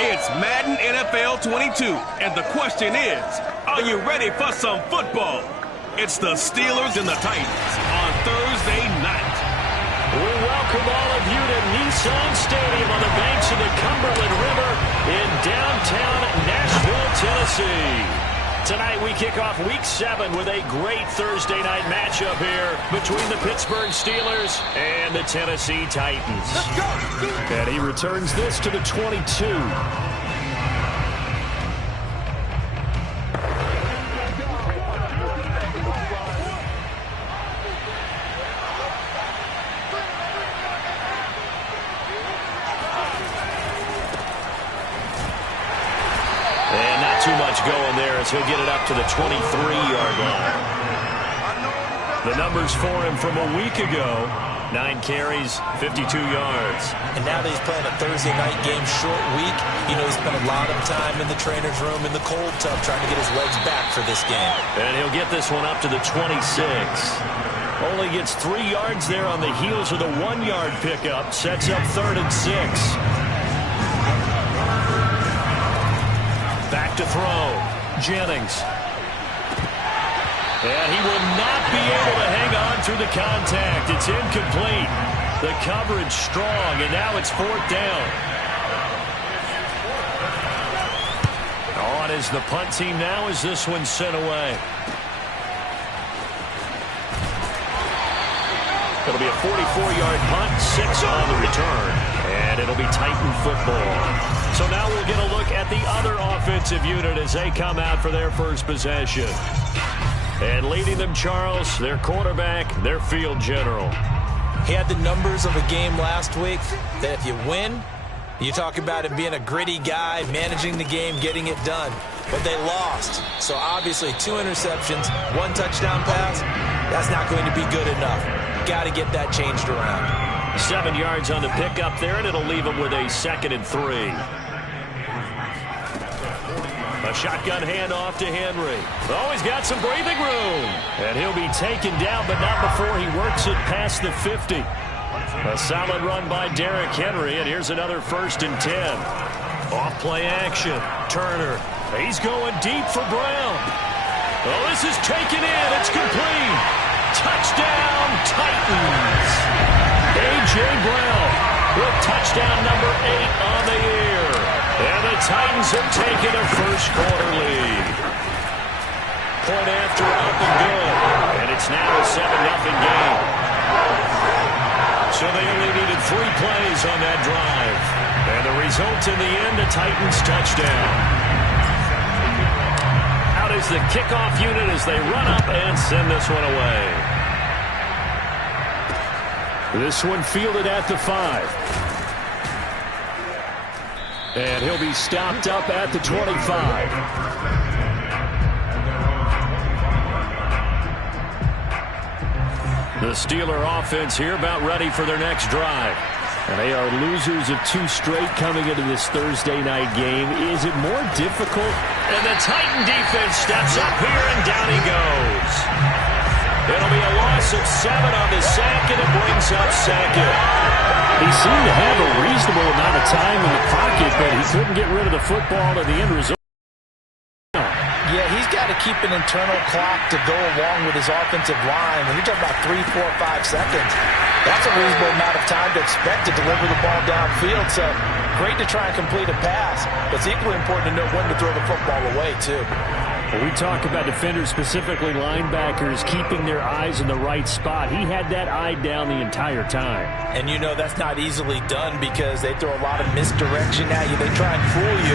It's Madden NFL 22, and the question is, are you ready for some football? It's the Steelers and the Titans on Thursday night. We welcome all of you to Nissan Stadium on the banks of the Cumberland River in downtown Nashville, Tennessee. Tonight we kick off Week 7 with a great Thursday night matchup here between the Pittsburgh Steelers and the Tennessee Titans. Let's go! And he returns this to the 22. Too much going there as he'll get it up to the 23-yard line. The numbers for him from a week ago: 9 carries, 52 yards. And now that he's playing a Thursday night game, short week, you know he spent a lot of time in the trainer's room in the cold tub trying to get his legs back for this game. And he'll get this one up to the 26. Only gets 3 yards there on the heels of the 1-yard pickup. Sets up 3rd and 6. Back to throw. Jennings. And he will not be able to hang on through the contact. It's incomplete. The coverage strong, and now it's 4th down. On is the punt team now as this one's sent away. It'll be a 44-yard punt, 6 on the return. And it'll be Titan football. So now we'll get a look at the other offensive unit as they come out for their first possession. And leading them, Charles, their quarterback, their field general. He had the numbers of a game last week that if you win, you talk about him being a gritty guy, managing the game, getting it done. But they lost. So obviously 2 interceptions, 1 touchdown pass, that's not going to be good enough. Got to get that changed around. 7 yards on the pickup there, and it'll leave him with a 2nd and 3. A shotgun handoff to Henry. Oh, he's got some breathing room. And he'll be taken down, but not before he works it past the 50. A solid run by Derrick Henry, and here's another 1st and 10. Off play action. Turner. He's going deep for Brown. Oh, this is taken in. It's complete. Touchdown, Titans. A.J. Brown with touchdown number 8 on the year. And the Titans have taken a first-quarter lead. Point after up and good. And it's now a 7-0 game. So they only needed 3 plays on that drive. And the result in the end, a Titans touchdown. Out is the kickoff unit as they run up and send this one away. This one fielded at the 5. And he'll be stopped up at the 25. The Steeler offense here about ready for their next drive. And they are losers of 2 straight coming into this Thursday night game. Is it more difficult? And the Titan defense steps up here, and down he goes. It'll be a loss of 7 on the sack, and it brings up 2nd. He seemed to have a reasonable amount of time in the pocket, but he couldn't get rid of the football at the end result. Yeah, he's got to keep an internal clock to go along with his offensive line. When you're talking about 3, 4, 5 seconds, that's a reasonable amount of time to expect to deliver the ball downfield. So great to try and complete a pass, but it's equally important to know when to throw the football away, too. Well, we talk about defenders, specifically linebackers, keeping their eyes in the right spot. He had that eye down the entire time. And you know that's not easily done because they throw a lot of misdirection at you. They try and fool you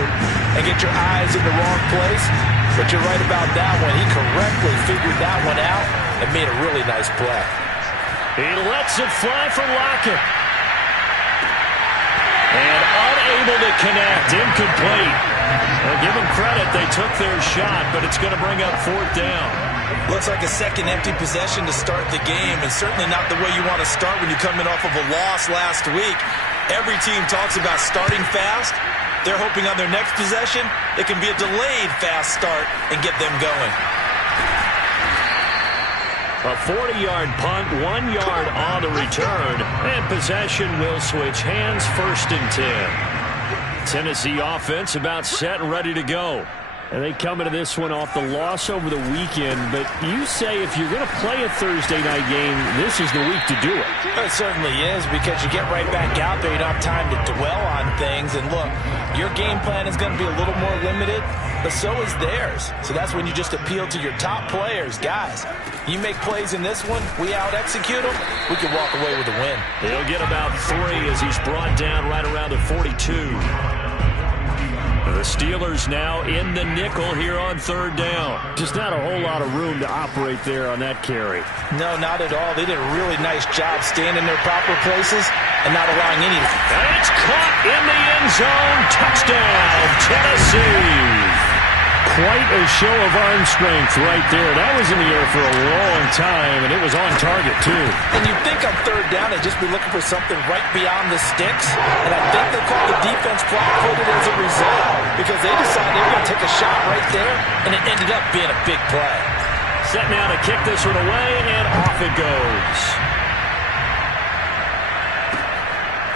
and get your eyes in the wrong place. But you're right about that one. He correctly figured that one out and made a really nice play. He lets it fly for Lockett. And unable to connect. Incomplete. Well, give them credit. They took their shot, but it's going to bring up 4th down. Looks like a second empty possession to start the game, and certainly not the way you want to start when you're coming off of a loss last week. Every team talks about starting fast. They're hoping on their next possession, it can be a delayed fast start and get them going. A 40-yard punt, 1 yard on the return, and possession will switch hands, 1st and 10. Tennessee offense about set and ready to go. And they come into this one off the loss over the weekend. But you say if you're going to play a Thursday night game, this is the week to do it. It certainly is, because you get right back out there. You don't have time to dwell on things. And look, your game plan is going to be a little more limited, but so is theirs. So that's when you just appeal to your top players. Guys, you make plays in this one, we out-execute them, we can walk away with a win. He'll get about 3 as he's brought down right around the 42. The Steelers now in the nickel here on third down. Just not a whole lot of room to operate there on that carry. No, not at all. They did a really nice job staying in their proper places and not allowing any. And it's caught in the end zone. Touchdown, Tennessee. Quite a show of arm strength right there. That was in the air for a long time, and it was on target, too. And you'd think on third down they'd just be looking for something right beyond the sticks, and I think they called the defense flat-footed as a result, because they decided they were going to take a shot right there, and it ended up being a big play. Set now to kick this one away, and off it goes.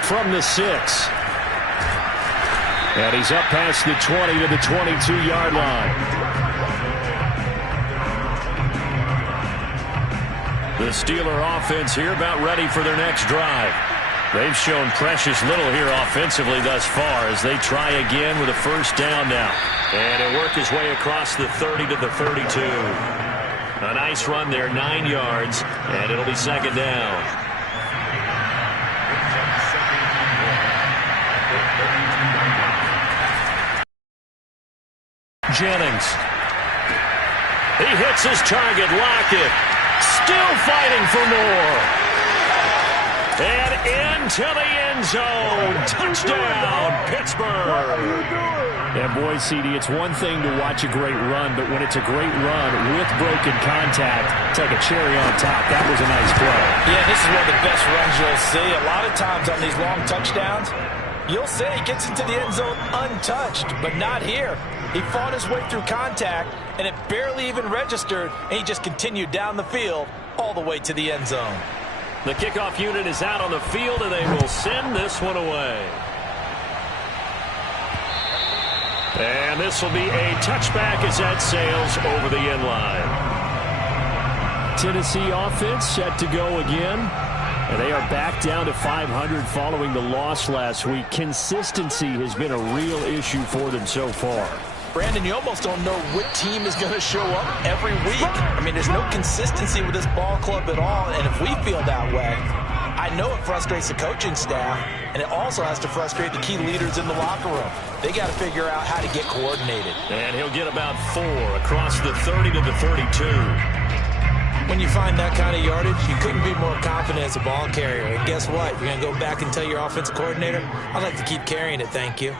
From the 6. And he's up past the 20 to the 22-yard line. The Steeler offense here about ready for their next drive. They've shown precious little here offensively thus far as they try again with a first down now. And he'll work his way across the 30 to the 32. A nice run there, 9 yards, and it'll be second down. Jennings. He hits his target. Lockett still fighting for more. And into the end zone. Touchdown, Pittsburgh. And boy, CD, it's one thing to watch a great run, but when it's a great run with broken contact, it's like a cherry on top. That was a nice play. Yeah, this is one of the best runs you'll see. A lot of times on these long touchdowns, you'll say he gets into the end zone untouched, but not here. He fought his way through contact, and it barely even registered, and he just continued down the field all the way to the end zone. The kickoff unit is out on the field, and they will send this one away. And this will be a touchback as that sails over the end line. Tennessee offense set to go again. And they are back down to 500 following the loss last week. Consistency has been a real issue for them so far. Brandon, you almost don't know what team is going to show up every week. I mean, there's no consistency with this ball club at all, and if we feel that way, I know it frustrates the coaching staff, and it also has to frustrate the key leaders in the locker room. They got to figure out how to get coordinated. And he'll get about 4 across the 30 to the 32. When you find that kind of yardage, you couldn't be more confident as a ball carrier. And guess what? You're going to go back and tell your offensive coordinator, I'd like to keep carrying it, thank you.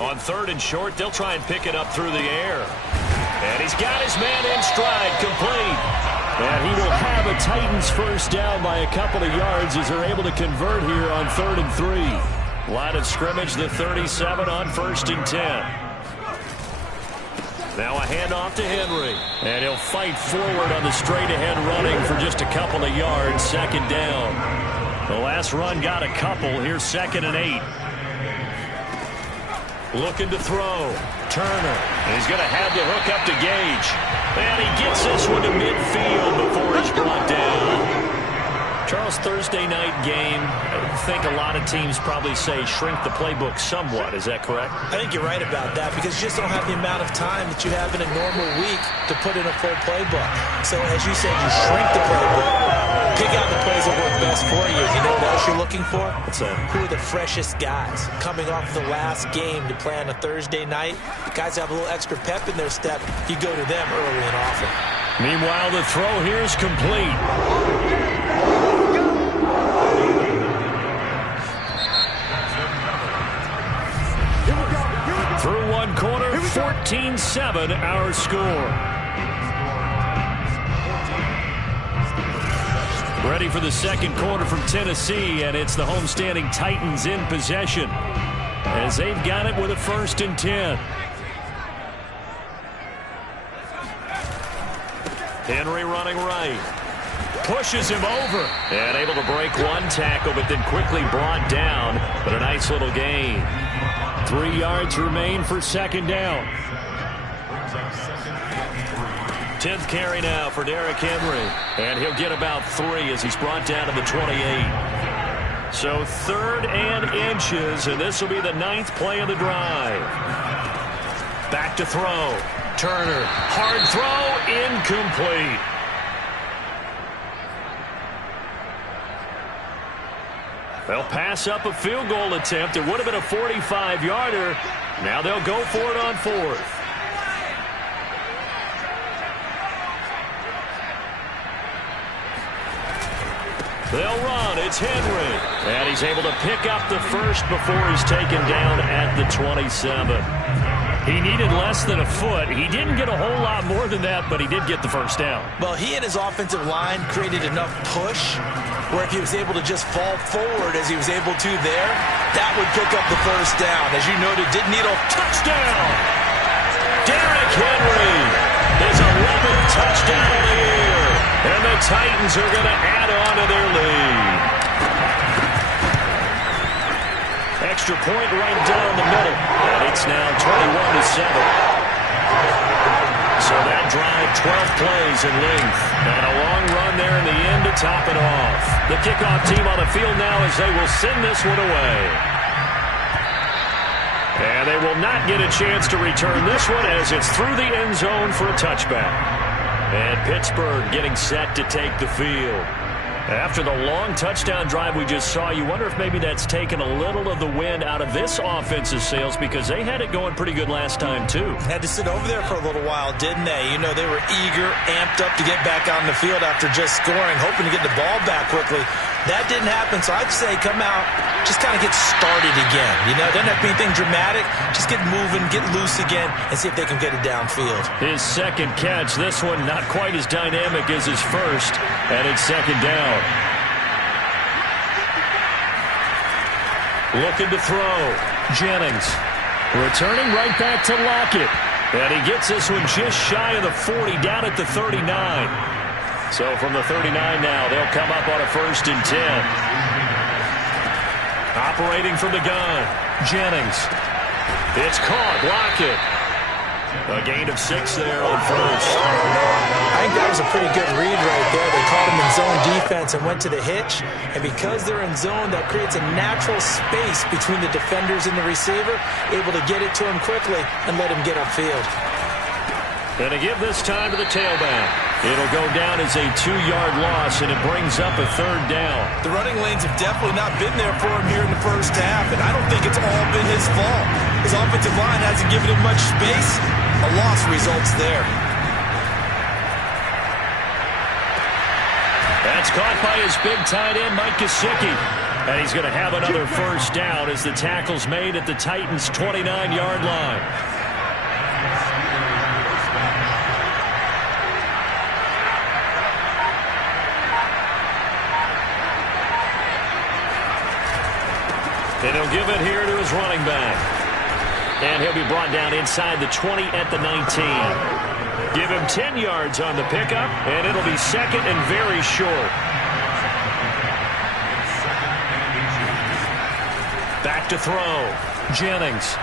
On third and short, they'll try and pick it up through the air. And he's got his man in stride, complete. And he will have a Titans first down by a couple of yards as they're able to convert here on 3rd and 3. Line of scrimmage, the 37 on 1st and 10. Now a handoff to Henry. And he'll fight forward on the straight-ahead running for just a couple of yards. Second down. The last run got a couple. Here's 2nd and 8. Looking to throw. Turner. And he's going to have the hook up to Gage. And he gets this one to midfield before he's brought down. Charles, Thursday night game, I think a lot of teams probably say shrink the playbook somewhat. Is that correct? I think you're right about that because you just don't have the amount of time that you have in a normal week to put in a full playbook. So as you said, you shrink the playbook, pick out the plays that work best for you. You know what else you're looking for? What's that? Who are the freshest guys coming off the last game to play on a Thursday night? Guys have a little extra pep in their step. You go to them early and often. Meanwhile, the throw here is complete. Through one quarter, 14-7 our score. Ready for the second quarter from Tennessee, and it's the homestanding Titans in possession as they've got it with a 1st and 10. Henry running right. pushes him over. And able to break one tackle, but then quickly brought down. But a nice little gain. 3 yards remain for second down. 10th carry now for Derrick Henry. And he'll get about 3 as he's brought down to the 28. So 3rd and inches, and this will be the 9th play of the drive. Back to throw. Turner, hard throw, incomplete. They'll pass up a field goal attempt. It would have been a 45-yarder. Now they'll go for it on 4th. They'll run. It's Henry. And he's able to pick up the first before he's taken down at the 27. He needed less than a foot. He didn't get a whole lot more than that, but he did get the first down. Well, he and his offensive line created enough push where if he was able to just fall forward as he was able to there, that would pick up the first down. As you noted, didn't need a touchdown. Derrick Henry, his 11th touchdown of the year. And the Titans are going to add on to their lead. Extra point right down the middle. And it's now 21-7. So that drive, 12 plays in length. And a long run there in the end to top it off. The kickoff team on the field now as they will send this one away. And they will not get a chance to return this one as it's through the end zone for a touchback. And Pittsburgh getting set to take the field. After the long touchdown drive we just saw, you wonder if maybe that's taken a little of the wind out of this offensive sails because they had it going pretty good last time, too. Had to sit over there for a little while, didn't they? You know, they were eager, amped up to get back out on the field after just scoring, hoping to get the ball back quickly. That didn't happen, so I'd say come out, just kind of get started again. You know, doesn't have to be anything dramatic. Just get moving, get loose again, and see if they can get it downfield. His second catch, this one not quite as dynamic as his first, and it's second down. Looking to throw. Jennings. Returning right back to Lockett. And he gets this one just shy of the 40, down at the 39. So from the 39 now, they'll come up on a 1st and 10. Operating from the gun. Jennings. It's caught. Lockett. A gain of 6 there on 1st. I think that was a pretty good read right there. They caught him in zone defense and went to the hitch. And because they're in zone, that creates a natural space between the defenders and the receiver, able to get it to him quickly and let him get upfield. And to give this time to the tailback. It'll go down as a 2-yard loss, and it brings up a 3rd down. The running lanes have definitely not been there for him here in the first half, and I don't think it's all been his fault. His offensive line hasn't given him much space. A loss results there. That's caught by his big tight end, Mike Gesicki. And he's going to have another first down as the tackle's made at the Titans' 29-yard line. And he'll give it here to his running back. And he'll be brought down inside the 20 at the 19. Give him 10 yards on the pickup, and it'll be second and very short. Back to throw. Jennings.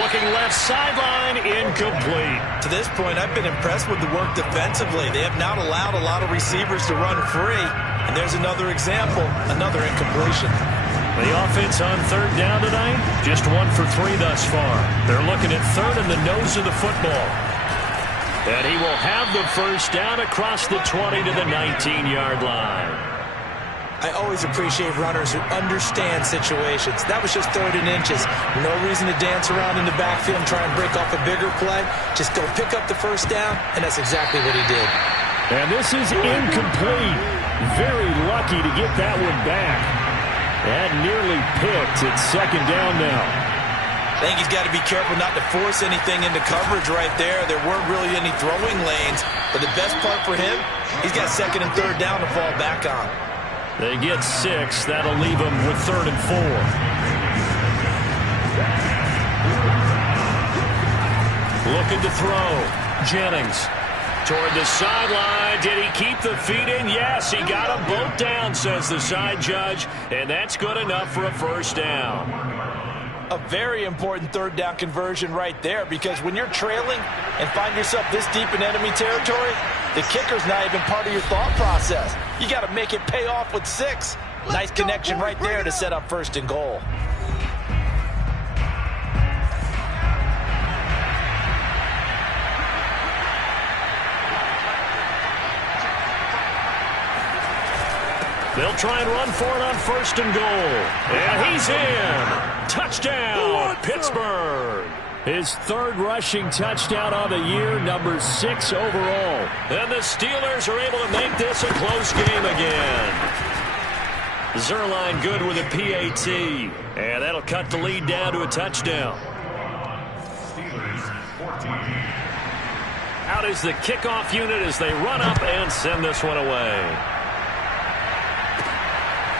Looking left sideline, incomplete. To this point, I've been impressed with the work defensively. They have not allowed a lot of receivers to run free. And there's another example, another incompletion. The offense on 3rd down tonight, just 1 for 3 thus far. They're looking at 3rd in the nose of the football. And he will have the first down across the 20 to the 19-yard line. I always appreciate runners who understand situations. That was just 3rd and inches. No reason to dance around in the backfield and try and break off a bigger play. Just go pick up the first down, and that's exactly what he did. And this is incomplete. Very lucky to get that one back. That nearly picked. It's 2nd down now. I think he's got to be careful not to force anything into coverage right there. There weren't really any throwing lanes. But the best part for him, he's got 2nd and 3rd down to fall back on. They get 6. That'll leave them with 3rd and 4. Looking to throw. Jennings. Toward the sideline. Did he keep the feet in? Yes, he got them both down, says the side judge. And that's good enough for a first down. A very important third down conversion right there, because when you're trailing and find yourself this deep in enemy territory, the kicker's not even part of your thought process. You got to make it pay off with 6. Nice connection right there to set up first and goal. They'll try and run for it on first and goal. And he's in. Touchdown, Pittsburgh. His third rushing touchdown on the year, number 6 overall. And the Steelers are able to make this a close game again. Zuerlein good with a PAT. And that'll cut the lead down to a touchdown. Out is the kickoff unit as they run up and send this one away.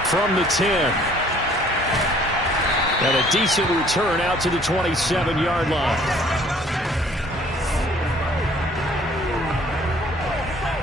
From the 10. And a decent return out to the 27-yard line.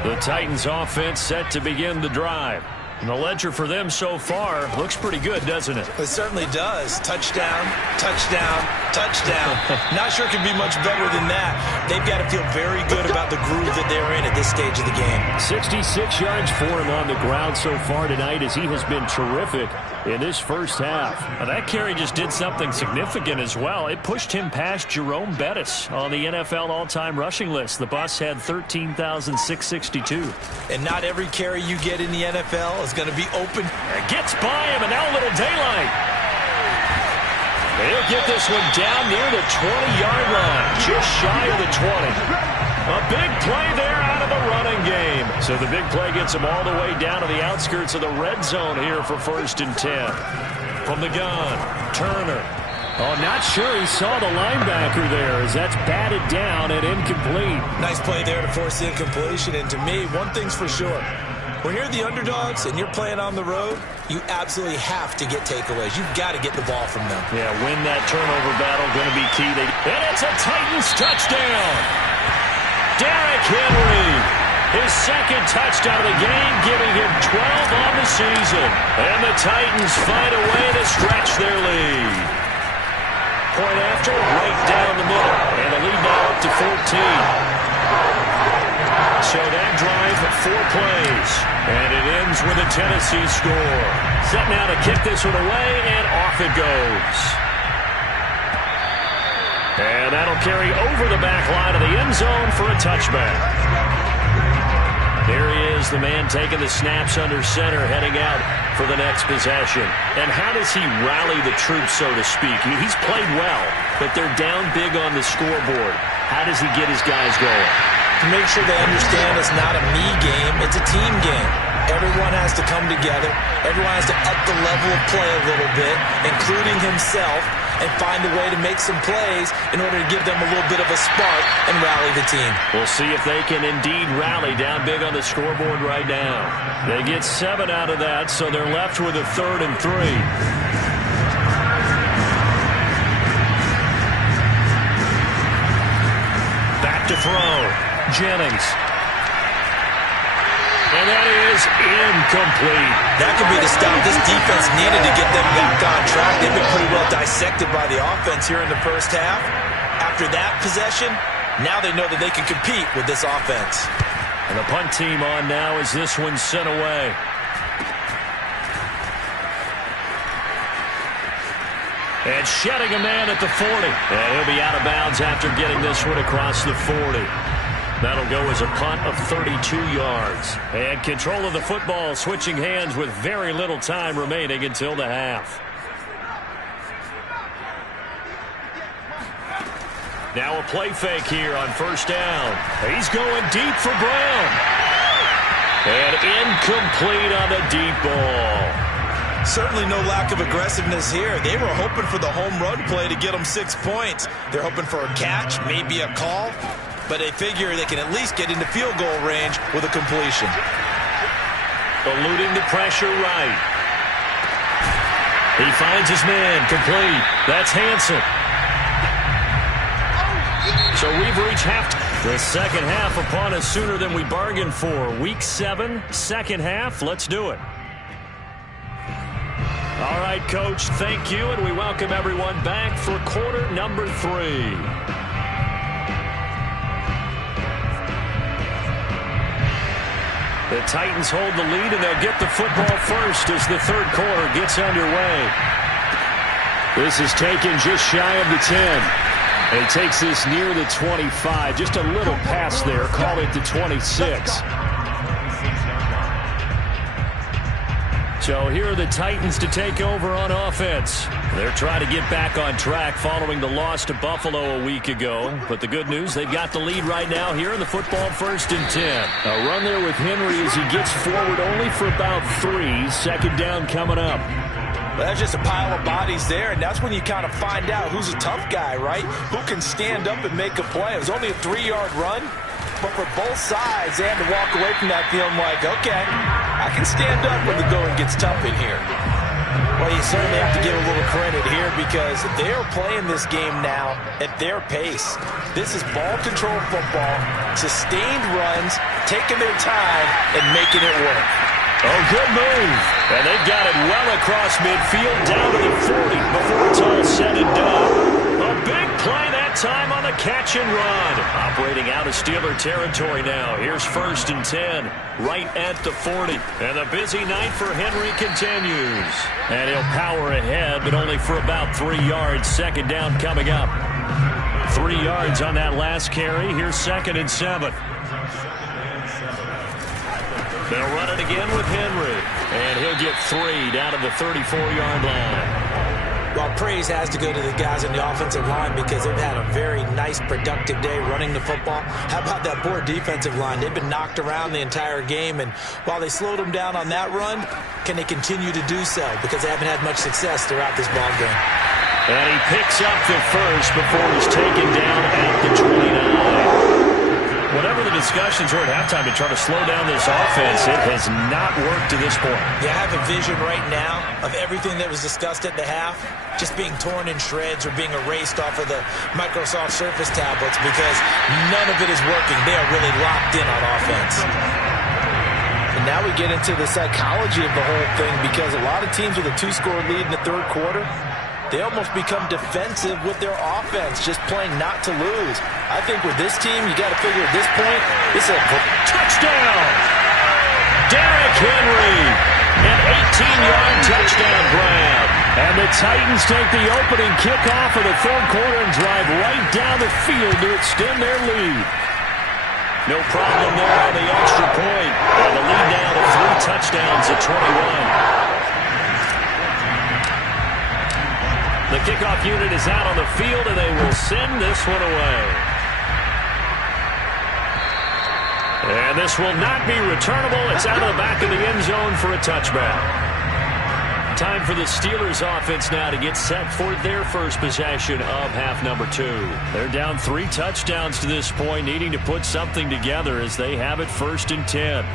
The Titans offense set to begin the drive. And the ledger for them so far looks pretty good, doesn't it? It certainly does. Touchdown, touchdown, touchdown. Not sure it can be much better than that. They've got to feel very good about the groove that they're in at this stage of the game. 66 yards for him on the ground so far tonight, as he has been terrific in this first half. Now, that carry just did something significant as well. It pushed him past Jerome Bettis on the NFL all-time rushing list. The Bucs had 13,662. And not every carry you get in the NFL is going to be open. It gets by him, and now a little daylight. They'll get this one down near the 20-yard line, just shy of the 20. A big play there out of the running game. So the big play gets him all the way down to the outskirts of the red zone here for first and 10. From the gun, Turner. Oh, not sure he saw the linebacker there, as that's batted down and incomplete. Nice play there to force the incompletion. And to me, one thing's for sure. When you're the underdogs and you're playing on the road, you absolutely have to get takeaways. You've got to get the ball from them. Yeah, win that turnover battle, going to be key. And it's a Titans touchdown. Derrick Henry, his second touchdown of the game, giving him 12 on the season. And the Titans find a way to stretch their lead. Point after, right down the middle. And the lead now up to 14. So that drive, 4 plays. And it ends with a Tennessee score. Set now to kick this one away, and off it goes. And that'll carry over the back line of the end zone for a touchback. There he is, the man taking the snaps under center, heading out for the next possession. And how does he rally the troops, so to speak? He's played well, but they're down big on the scoreboard. How does he get his guys going? To make sure they understand it's not a me game, it's a team game. Everyone has to come together. Everyone has to up the level of play a little bit, including himself, and find a way to make some plays in order to give them a little bit of a spark and rally the team. We'll see if they can indeed rally down big on the scoreboard right now. They get 7 out of that, so they're left with a 3rd and 3. Back to throw. Jennings. And that is incomplete. That could be the stop this defense needed to get them back on track. They've been pretty well dissected by the offense here in the first half. After that possession, now they know that they can compete with this offense. And the punt team on now as this one's sent away. And shedding a man at the 40. And he'll be out of bounds after getting this one across the 40. That'll go as a punt of 32 yards. And control of the football switching hands with very little time remaining until the half. Now a play fake here on first down. He's going deep for Brown. And incomplete on the deep ball. Certainly no lack of aggressiveness here. They were hoping for the home run play to get them 6 points. They're hoping for a catch, maybe a call. But they figure they can at least get into field goal range with a completion. Eluding the pressure right. He finds his man, complete. That's Hansen. So we've reached halftime. The second half upon us sooner than we bargained for. Week 7, second half. Let's do it. All right, Coach, thank you, and we welcome everyone back for quarter number 3. The Titans hold the lead, and they'll get the football first as the third quarter gets underway. This is taken just shy of the 10. And he takes this near the 25. Just a little pass there. Call it the 26. So here are the Titans to take over on offense. They're trying to get back on track following the loss to Buffalo a week ago. But the good news, they've got the lead right now here in the football 1st and 10. A run there with Henry as he gets forward only for about 3. Second down coming up. Well, that's just a pile of bodies there, and that's when you kind of find out who's a tough guy, right? Who can stand up and make a play. It was only a 3-yard run, but for both sides, they had to walk away from that feeling like, okay, I can stand up when the going gets tough in here. Well, you certainly have to give a little credit here because they are playing this game now at their pace. This is ball control football, sustained runs, taking their time, and making it work. Oh, good move. And they've got it well across midfield down to the 40 before it's all said and done. A big play that time on the catch and run. Operating out of Steeler territory now. Here's 1st and 10 right at the 40. And the busy night for Henry continues. And he'll power ahead, but only for about 3 yards. Second down coming up. 3 yards on that last carry. Here's 2nd and 7. They'll run it again with Henry, and he'll get 3 down to the 34-yard line. Well, praise has to go to the guys in the offensive line because they've had a very nice, productive day running the football. How about that poor defensive line? They've been knocked around the entire game, and while they slowed them down on that run, can they continue to do so? Because they haven't had much success throughout this ball game. And he picks up the first before he's taken down at the 29. Whatever the discussions were at halftime to try to slow down this offense, it has not worked to this point. You have a vision right now of everything that was discussed at the half just being torn in shreds or being erased off of the Microsoft Surface tablets because none of it is working. They are really locked in on offense. And now we get into the psychology of the whole thing because a lot of teams with a 2-score lead in the third quarter, they almost become defensive with their offense, just playing not to lose. I think with this team, you got to figure at this point, it's a touchdown. Derrick Henry, an 18-yard touchdown grab. And the Titans take the opening kickoff of the third quarter and drive right down the field to extend their lead. No problem there on the extra point. And the lead now to 3 touchdowns at 21. The kickoff unit is out on the field, and they will send this one away. And this will not be returnable. It's out of the back of the end zone for a touchback. Time for the Steelers offense now to get set for their first possession of half number 2. They're down 3 touchdowns to this point, needing to put something together as they have it 1st and 10.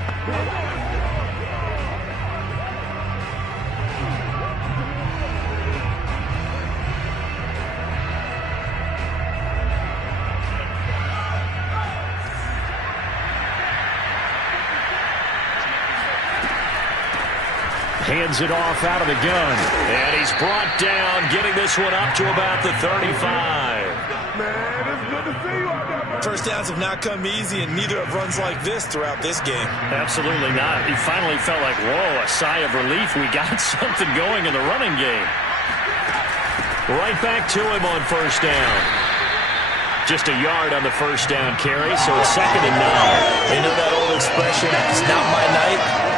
Hands it off out of the gun. And he's brought down, getting this one up to about the 35. First downs have not come easy, and neither have runs like this throughout this game. Absolutely not. He finally felt like, whoa, a sigh of relief. We got something going in the running game. Right back to him on first down. Just a yard on the first down carry, so it's 2nd and 9. You know that old expression, it's not my night?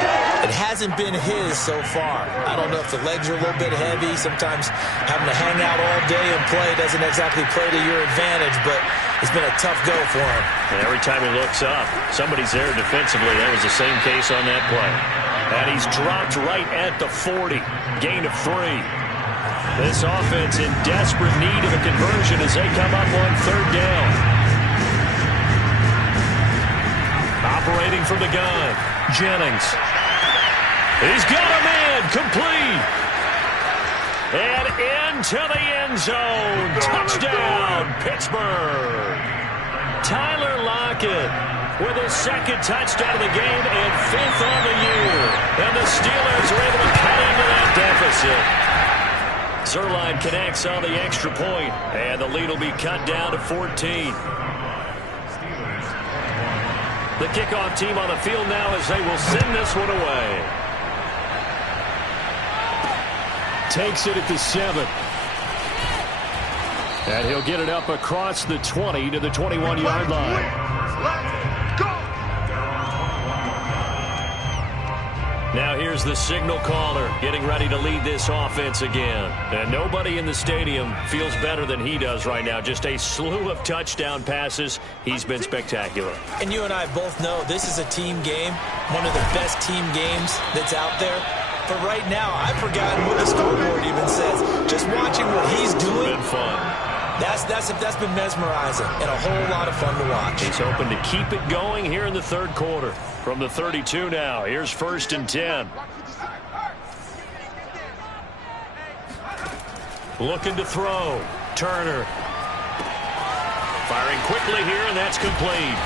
It hasn't been his so far. I don't know if the legs are a little bit heavy. Sometimes having to hang out all day and play doesn't exactly play to your advantage, but it's been a tough go for him. And every time he looks up, somebody's there defensively. That was the same case on that play. And he's dropped right at the 40. Gain of 3. This offense in desperate need of a conversion as they come up on third down. Operating from the gun, Jennings. He's got a man, complete. And into the end zone. Touchdown, Pittsburgh. Tyler Lockett with his second touchdown of the game and 5th on the year. And the Steelers are able to cut into that deficit. Zuerlein connects on the extra point, and the lead will be cut down to 14. The kickoff team on the field now as they will send this one away. Takes it at the 7. And he'll get it up across the 20 to the 21-yard line. Now here's the signal caller getting ready to lead this offense again. And nobody in the stadium feels better than he does right now. Just a slew of touchdown passes. He's been spectacular. And you and I both know this is a team game, one of the best team games that's out there. But right now, I've forgotten what the scoreboard even says. Just watching what he's doing. It's been fun. That's been mesmerizing and a whole lot of fun to watch. He's hoping to keep it going here in the third quarter. From the 32 now, here's 1st and 10. Looking to throw. Turner. Firing quickly here, and that's complete.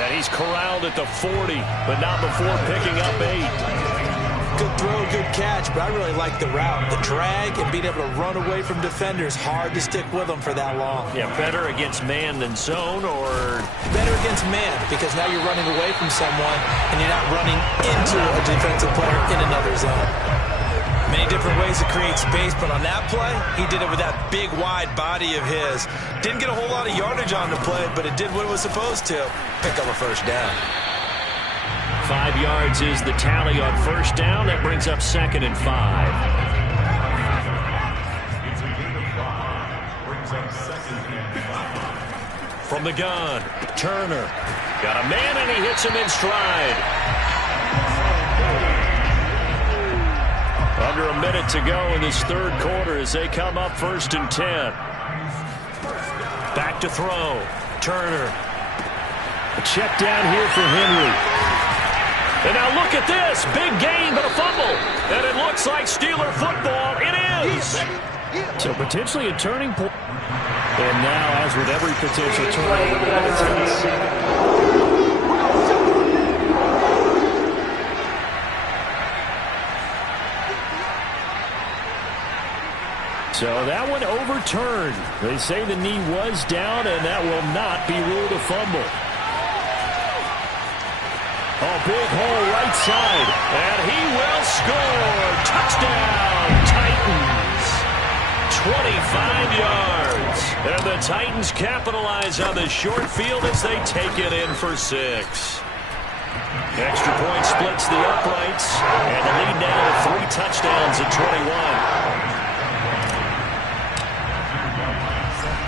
And he's corralled at the 40, but not before picking up 8. Good throw, good catch, but I really like the route. The drag and being able to run away from defenders, hard to stick with them for that long. Yeah, better against man than zone, or better against man, because now you're running away from someone and you're not running into a defensive player in another zone. Many different ways to create space, but on that play, he did it with that big, wide body of his. Didn't get a whole lot of yardage on the play, but it did what it was supposed to. Pick up a first down. 5 yards is the tally on first down. That brings up 2nd and 5. From the gun, Turner. Got a man, and he hits him in stride. Under a minute to go in this third quarter as they come up 1st and 10. Back to throw. Turner. A check down here for Henry. And now look at this. Big gain, but a fumble. And it looks like Steeler football. It is. So potentially a turning point. And now, as with every potential turnover, so that one overturned. They say the knee was down, and that will not be ruled a fumble. Oh, big hole right side. And he will score. Touchdown, Titans. 25 yards. And the Titans capitalize on the short field as they take it in for 6. Extra point splits the uprights. And the lead now to 3 touchdowns at 21.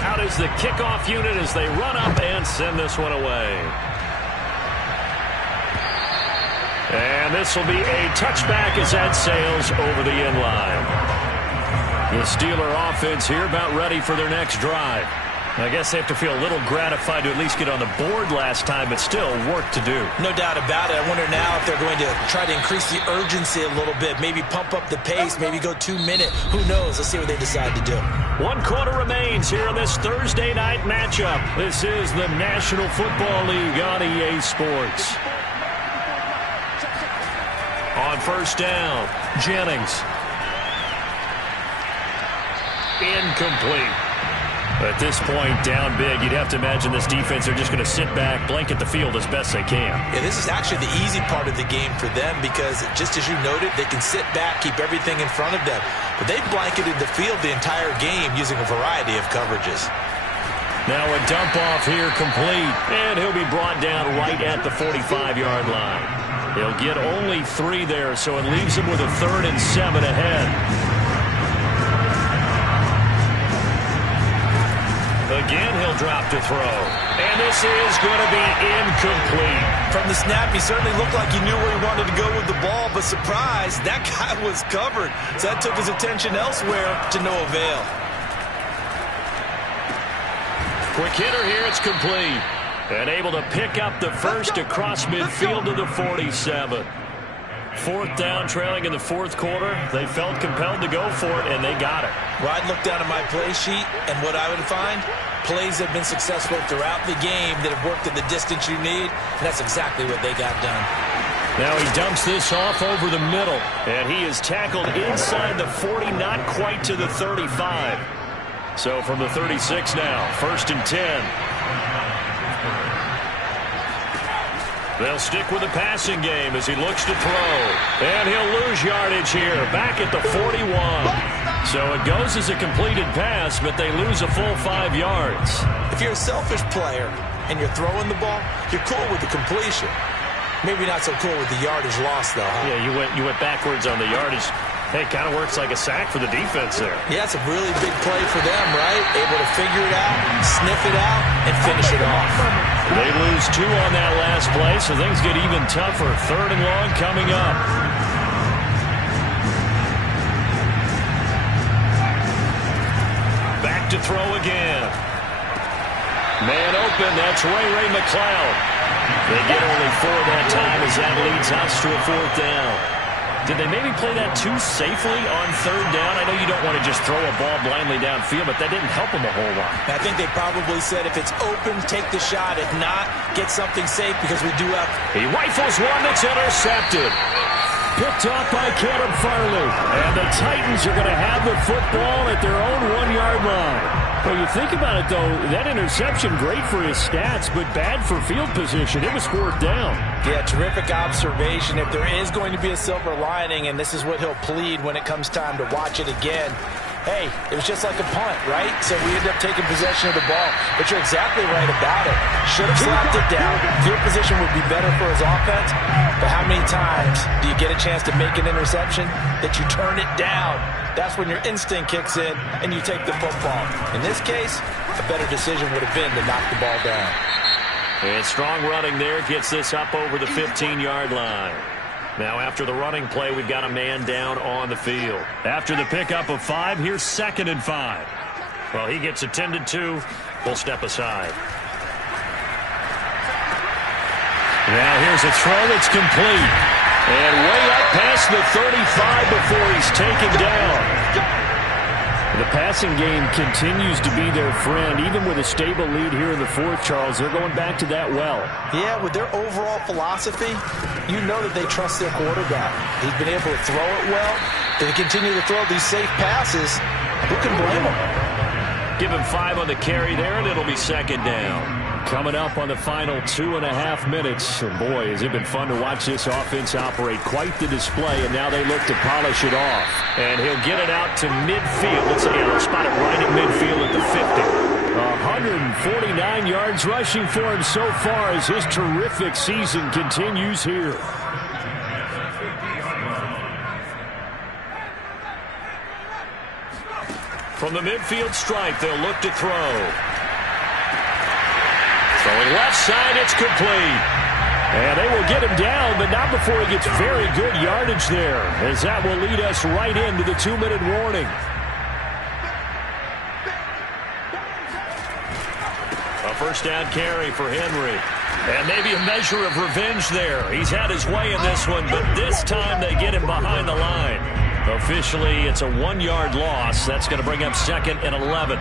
Out is the kickoff unit as they run up and send this one away. And this will be a touchback as that sails over the end line. The Steeler offense here about ready for their next drive. I guess they have to feel a little gratified to at least get on the board last time, but still work to do. No doubt about it. I wonder now if they're going to try to increase the urgency a little bit, maybe pump up the pace, maybe go 2-minute. Who knows? Let's see what they decide to do. 1 quarter remains here in this Thursday night matchup. This is the National Football League on EA Sports. On first down, Jennings. Incomplete. At this point, down big, you'd have to imagine this defense are just going to sit back, blanket the field as best they can. Yeah, this is actually the easy part of the game for them because, just as you noted, they can sit back, keep everything in front of them. But they've blanketed the field the entire game using a variety of coverages. Now a dump off here complete, and he'll be brought down right at the 45-yard line. He'll get only 3 there, so it leaves him with a 3rd and 7 ahead. Again, he'll drop to throw. And this is going to be incomplete. From the snap, he certainly looked like he knew where he wanted to go with the ball, but surprise, that guy was covered. So that took his attention elsewhere to no avail. Quick hitter here, it's complete. And able to pick up the first across midfield to the 47. 4th down, trailing in the 4th quarter. They felt compelled to go for it, and they got it. Well, I'd look down at my play sheet, and what I would find, plays have been successful throughout the game that have worked at the distance you need, and that's exactly what they got done. Now he dumps this off over the middle, and he is tackled inside the 40, not quite to the 35. So from the 36 now, 1st and 10. They'll stick with the passing game as he looks to throw. And he'll lose yardage here, back at the 41. So it goes as a completed pass, but they lose a full 5 yards. If you're a selfish player and you're throwing the ball, you're cool with the completion. Maybe not so cool with the yardage loss, though. Huh? Yeah, you went backwards on the yardage. Hey, kind of works like a sack for the defense there. Yeah, it's a really big play for them, right? Able to figure it out, sniff it out, and finish it off. They lose 2 on that last play, so things get even tougher. 3rd and long coming up. Back to throw again. Man open, that's Ray McCloud. They get only 4 that time as that leads us to a 4th down. Did they maybe play that too safely on 3rd down? I know you don't want to just throw a ball blindly downfield, but that didn't help them a whole lot. I think they probably said if it's open, take the shot. If not, get something safe because we do have... He rifles one that's intercepted. Picked off by Caleb Farley. And the Titans are going to have the football at their own 1-yard line. Well, you think about it, though, that interception, great for his stats, but bad for field position. It was 4th down. Yeah, terrific observation. If there is going to be a silver lining, and this is what he'll plead when it comes time to watch it again, hey, it was just like a punt, right? So we end up taking possession of the ball. But you're exactly right about it. Should have slapped it down. Field position would be better for his offense. But how many times do you get a chance to make an interception that you turn it down? That's when your instinct kicks in and you take the football. In this case, a better decision would have been to knock the ball down. And strong running there gets this up over the 15-yard line. Now after the running play, we've got a man down on the field. After the pickup of 5, here's 2nd and 5. Well, he gets attended to. We'll step aside. Now here's a throw that's complete. And way up past the 35 before he's taken down. The passing game continues to be their friend. Even with a stable lead here in the 4th, Charles, they're going back to that well. Yeah, with their overall philosophy, you know that they trust their quarterback. He's been able to throw it well. If they continue to throw these safe passes, who can blame them? Give him 5 on the carry there, and it'll be 2nd down. Coming up on the final 2.5 minutes. And boy, has it been fun to watch this offense operate. Quite the display, and now they look to polish it off. And he'll get it out to midfield. Let's see, he'll spot it right at midfield at the 50. 149 yards rushing for him so far as his terrific season continues here. From the midfield stripe, they'll look to throw. Throwing left side, it's complete. And they will get him down, but not before he gets very good yardage there, as that will lead us right into the 2-minute warning. A 1st down carry for Henry. And maybe a measure of revenge there. He's had his way in this one, but this time they get him behind the line. Officially, it's a 1-yard loss. That's going to bring up 2nd and 11.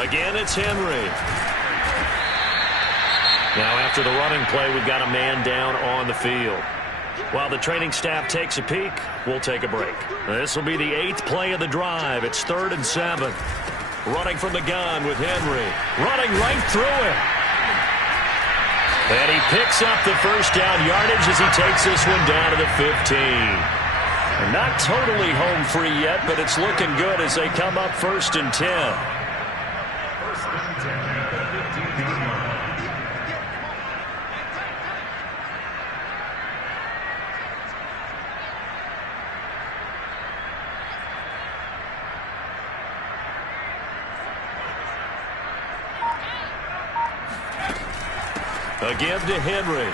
Again, it's Henry. Now, after the running play, we've got a man down on the field. While the training staff takes a peek, we'll take a break. This will be the 8th play of the drive. It's 3rd and 7. Running from the gun with Henry. Running right through it. And he picks up the 1st down yardage as he takes this one down to the 15. Not totally home free yet, but it's looking good as they come up 1st and 10. Again to Henry.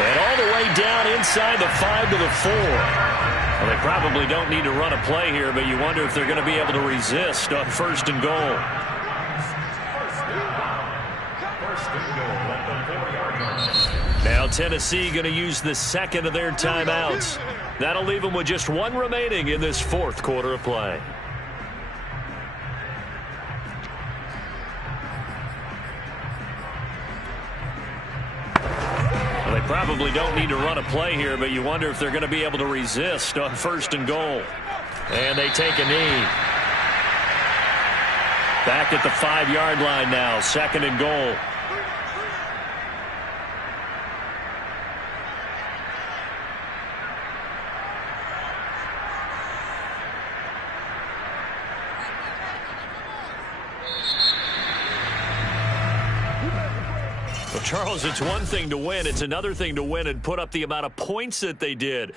And all the way down inside the 5 to the 4. Well, they probably don't need to run a play here, but you wonder if they're going to be able to resist on 1st and goal. Now Tennessee going to use the second of their timeouts. That'll leave them with just one remaining in this fourth quarter of play. Well, they probably don't need to run a play here, but you wonder if they're going to be able to resist on 1st and goal. And they take a knee. Back at the 5-yard line now, 2nd and goal. Well, Charles, it's one thing to win. It's another thing to win and put up the amount of points that they did.